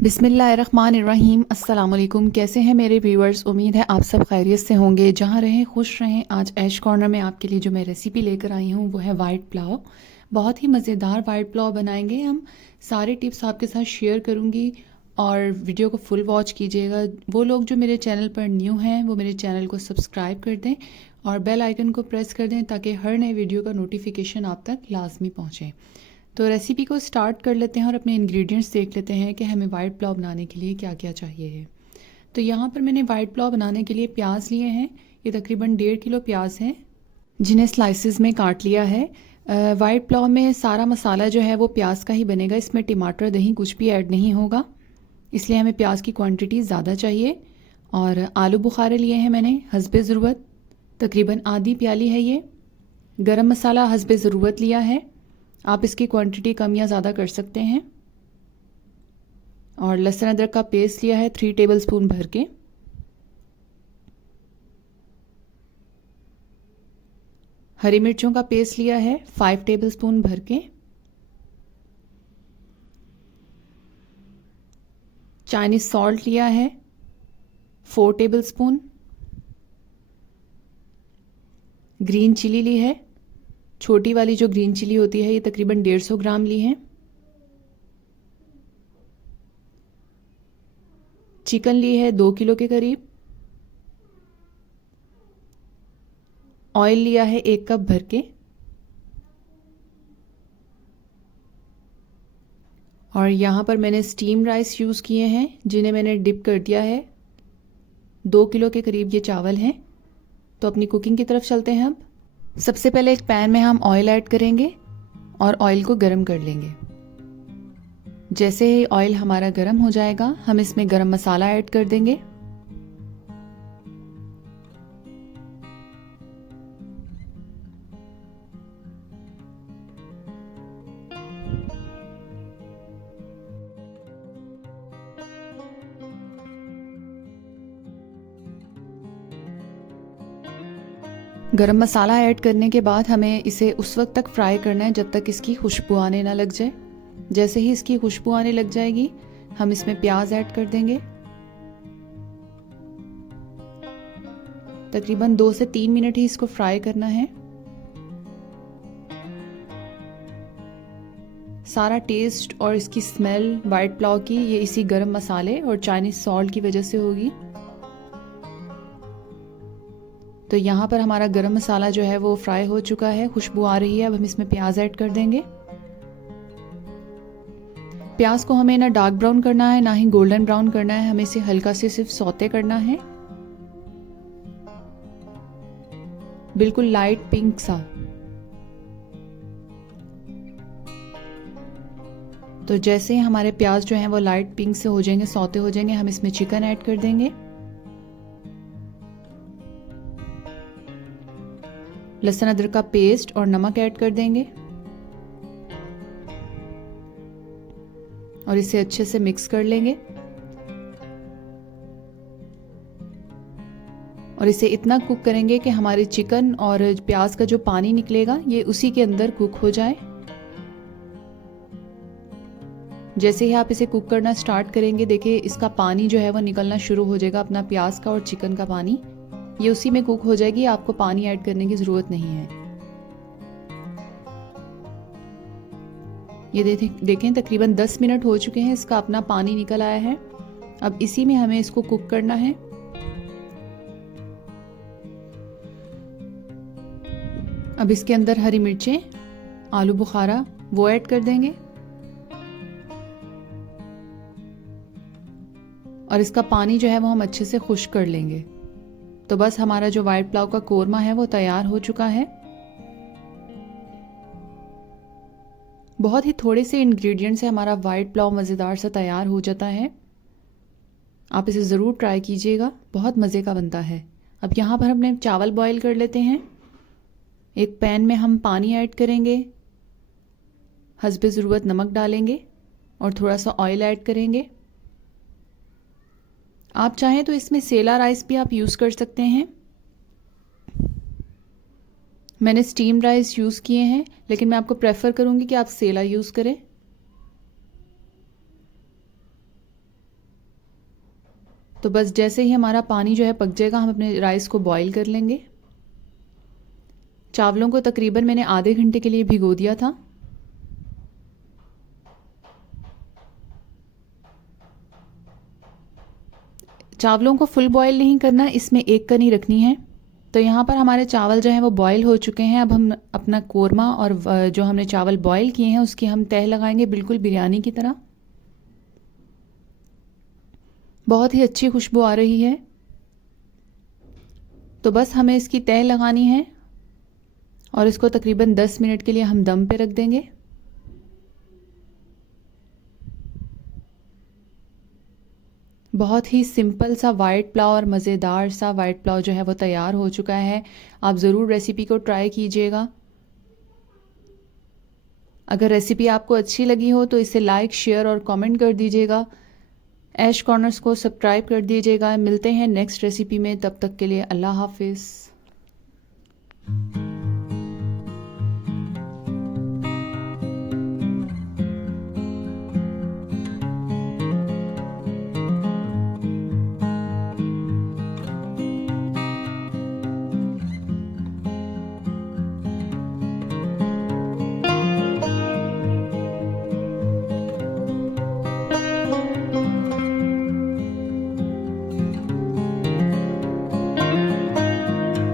बिस्मिल्लाहिर्रहमानिर्रहीम। अस्सलाम वालेकुम। कैसे हैं मेरे व्यूअर्स? उम्मीद है आप सब खैरियत से होंगे, जहाँ रहें खुश रहें। आज ऐश कॉर्नर में आपके लिए जो मैं रेसिपी लेकर आई हूँ वो है वाइट पुलाव। बहुत ही मज़ेदार वाइट पुलाव बनाएंगे हम। सारे टिप्स आपके साथ शेयर करूँगी और वीडियो को फुल वॉच कीजिएगा। वो लोग जो मेरे चैनल पर न्यू हैं वो मेरे चैनल को सब्सक्राइब कर दें और बेल आइकन को प्रेस कर दें ताकि हर नए वीडियो का नोटिफिकेशन आप तक लाजमी पहुँचे। तो रेसिपी को स्टार्ट कर लेते हैं और अपने इंग्रेडिएंट्स देख लेते हैं कि हमें वाइट पुलाव बनाने के लिए क्या क्या चाहिए है। तो यहाँ पर मैंने वाइट पुलाव बनाने के लिए प्याज लिए हैं। ये तकरीबन 1.5 किलो प्याज हैं जिन्हें स्लाइसेस में काट लिया है। वाइट पुलाव में सारा मसाला जो है वो प्याज का ही बनेगा, इसमें टमाटर दही कुछ भी ऐड नहीं होगा, इसलिए हमें प्याज की क्वांटिटी ज़्यादा चाहिए। और आलू बुखारे लिए हैं मैंने हस्बे ज़रूरत, तकरीबन आधी प्याली है ये। गरम मसाला हस्बे ज़रूरत लिया है, आप इसकी क्वांटिटी कम या ज़्यादा कर सकते हैं। और लहसुन अदरक का पेस्ट लिया है 3 टेबलस्पून भर के। हरी मिर्चों का पेस्ट लिया है 5 टेबलस्पून भर के। चाइनीज सॉल्ट लिया है 4 टेबलस्पून। ग्रीन चिली ली है, छोटी वाली जो ग्रीन चिली होती है, ये तकरीबन 150 ग्राम ली है। चिकन ली है 2 किलो के करीब। ऑयल लिया है 1 कप भर के। और यहाँ पर मैंने स्टीम राइस यूज़ किए हैं जिन्हें मैंने डिप कर दिया है। 2 किलो के करीब ये चावल हैं। तो अपनी कुकिंग की तरफ चलते हैं। अब सबसे पहले एक पैन में हम ऑयल ऐड करेंगे और ऑयल को गर्म कर लेंगे। जैसे ही ऑयल हमारा गर्म हो जाएगा हम इसमें गरम मसाला ऐड कर देंगे। गरम मसाला ऐड करने के बाद हमें इसे उस वक्त तक फ्राई करना है जब तक इसकी खुशबू आने ना लग जाए। जैसे ही इसकी खुशबू आने लग जाएगी हम इसमें प्याज ऐड कर देंगे। तकरीबन 2 से 3 मिनट ही इसको फ्राई करना है। सारा टेस्ट और इसकी स्मेल वाइट पुलाव की ये इसी गरम मसाले और चाइनीज सॉल्ट की वजह से होगी। तो यहाँ पर हमारा गरम मसाला जो है वो फ्राई हो चुका है, खुशबू आ रही है। अब हम इसमें प्याज ऐड कर देंगे। प्याज को हमें ना डार्क ब्राउन करना है ना ही गोल्डन ब्राउन करना है, हमें इसे हल्का से सिर्फ सौते करना है, बिल्कुल लाइट पिंक सा। तो जैसे ही हमारे प्याज जो हैं वो लाइट पिंक से हो जाएंगे, सौते हो जाएंगे, हम इसमें चिकन ऐड कर देंगे। लहसुन अदरक का पेस्ट और नमक ऐड कर देंगे और इसे अच्छे से मिक्स कर लेंगे। और इसे इतना कुक करेंगे कि हमारे चिकन और प्याज का जो पानी निकलेगा ये उसी के अंदर कुक हो जाए। जैसे ही आप इसे कुक करना स्टार्ट करेंगे, देखिए इसका पानी जो है वो निकलना शुरू हो जाएगा, अपना प्याज का और चिकन का पानी, ये उसी में कुक हो जाएगी। आपको पानी ऐड करने की ज़रूरत नहीं है। ये देखें तकरीबन 10 मिनट हो चुके हैं, इसका अपना पानी निकल आया है। अब इसी में हमें इसको कुक करना है। अब इसके अंदर हरी मिर्चें, आलू बुखारा वो ऐड कर देंगे और इसका पानी जो है वो हम अच्छे से खुश्क कर लेंगे। तो बस हमारा जो वाइट पुलाव का कोरमा है वो तैयार हो चुका है। बहुत ही थोड़े से इंग्रेडिएंट से हमारा वाइट पुलाव मज़ेदार सा तैयार हो जाता है। आप इसे ज़रूर ट्राई कीजिएगा, बहुत मज़े का बनता है। अब यहाँ पर हमने चावल बॉईल कर लेते हैं। एक पैन में हम पानी ऐड करेंगे, हस्बे ज़रूरत नमक डालेंगे और थोड़ा सा ऑयल ऐड करेंगे। आप चाहें तो इसमें सेला राइस भी आप यूज़ कर सकते हैं। मैंने स्टीम राइस यूज़ किए हैं, लेकिन मैं आपको प्रेफर करूँगी कि आप सेला यूज़ करें। तो बस जैसे ही हमारा पानी जो है पक जाएगा, हम अपने राइस को बॉईल कर लेंगे। चावलों को तकरीबन मैंने आधे घंटे के लिए भिगो दिया था। चावलों को फुल बॉईल नहीं करना, इसमें एक कनी रखनी है। तो यहाँ पर हमारे चावल जो हैं वो बॉईल हो चुके हैं। अब हम अपना कोरमा और जो हमने चावल बॉईल किए हैं उसकी हम तह लगाएंगे, बिल्कुल बिरयानी की तरह। बहुत ही अच्छी खुशबू आ रही है। तो बस हमें इसकी तह लगानी है और इसको तकरीबन 10 मिनट के लिए हम दम पे रख देंगे। बहुत ही सिंपल सा वाइट पुलाव और मज़ेदार सा वाइट पुलाव जो है वो तैयार हो चुका है। आप ज़रूर रेसिपी को ट्राई कीजिएगा। अगर रेसिपी आपको अच्छी लगी हो तो इसे लाइक, शेयर और कमेंट कर दीजिएगा। ऐश कॉर्नर्स को सब्सक्राइब कर दीजिएगा। मिलते हैं नेक्स्ट रेसिपी में, तब तक के लिए अल्लाह हाफिज़।